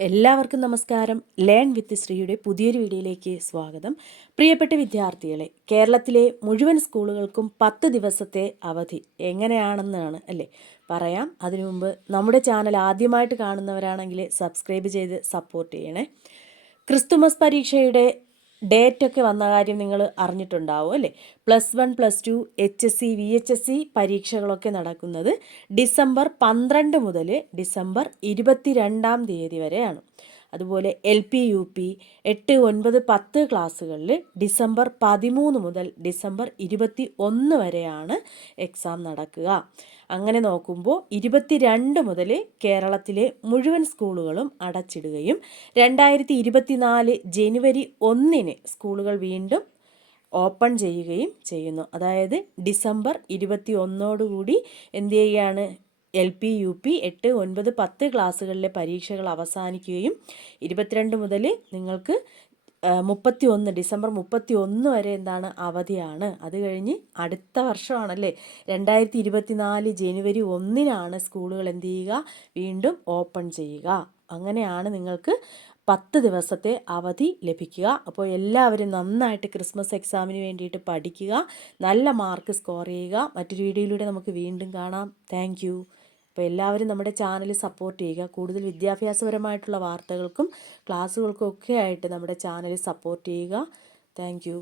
എല്ലാവർക്കും നമസ്കാരം. Learn with ശ്രീയുടെ പുതിയൊരു വീഡിയോയിലേക്ക് സ്വാഗതം. പ്രിയപ്പെട്ട വിദ്യാർത്ഥികളെ, കേരളത്തിലെ മുഴുവൻ സ്കൂളുകൾക്കും 10 ദിവസത്തെ അവധി എങ്ങനെയാണെന്നാണ് അല്ലേ പറയാം. അതിനു മുമ്പ് നമ്മുടെ ചാനൽ ആദ്യമായിട്ട് കാണുന്നവരാണെങ്കിൽ സബ്സ്ക്രൈബ് ചെയ്ത് സപ്പോർട്ട് ചെയ്യണേ. ക്രിസ്തുമസ് പരീക്ഷയുടെ ഡേറ്റൊക്കെ വന്ന കാര്യം നിങ്ങൾ അറിഞ്ഞിട്ടുണ്ടാവും അല്ലേ. +1 +2 HSC VHSC പരീക്ഷകളൊക്കെ നടക്കുന്നത് ഡിസംബർ 12 മുതൽ ഡിസംബർ 22 തീയതി വരെയാണ്. അതുപോലെ LP UP 8, 9, 10 ക്ലാസ്സുകളിൽ ഡിസംബർ 13 മുതൽ ഡിസംബർ 21 വരെയാണ് എക്സാം നടക്കുക. അങ്ങനെ നോക്കുമ്പോൾ 22 മുതൽ കേരളത്തിലെ മുഴുവൻ സ്കൂളുകളും അടച്ചിടുകയും 2024 ജനുവരി 1 സ്കൂളുകൾ വീണ്ടും ഓപ്പൺ ചെയ്യുകയും ചെയ്യുന്നു. അതായത് ഡിസംബർ 21 എന്ത് ചെയ്യുകയാണ്, LP UP 8, 9, 10 ക്ലാസ്സുകളിലെ പരീക്ഷകൾ അവസാനിക്കുകയും 22 മുതൽ നിങ്ങൾക്ക് ഡിസംബർ 31 വരെ എന്താണ് അവധിയാണ്. അത് കഴിഞ്ഞ് അടുത്ത വർഷമാണല്ലേ 2024 ജനുവരി 1 സ്കൂളുകൾ എന്ത് ചെയ്യുക, വീണ്ടും ഓപ്പൺ ചെയ്യുക. അങ്ങനെയാണ് നിങ്ങൾക്ക് 10 ദിവസത്തെ അവധി ലഭിക്കുക. അപ്പോൾ എല്ലാവരും നന്നായിട്ട് ക്രിസ്മസ് എക്സാമിന് വേണ്ടിയിട്ട് പഠിക്കുക, നല്ല മാർക്ക് സ്കോർ ചെയ്യുക. മറ്റൊരു വീഡിയോയിലൂടെ നമുക്ക് വീണ്ടും കാണാം. Thank you. അപ്പോൾ എല്ലാവരും നമ്മുടെ ചാനൽ സപ്പോർട്ട് ചെയ്യുക. കൂടുതൽ വിദ്യാഭ്യാസപരമായിട്ടുള്ള വാർത്തകൾക്കും ക്ലാസ്സുകൾക്കും ഒക്കെ ആയിട്ട് നമ്മുടെ ചാനൽ സപ്പോർട്ട് ചെയ്യുക. Thank you.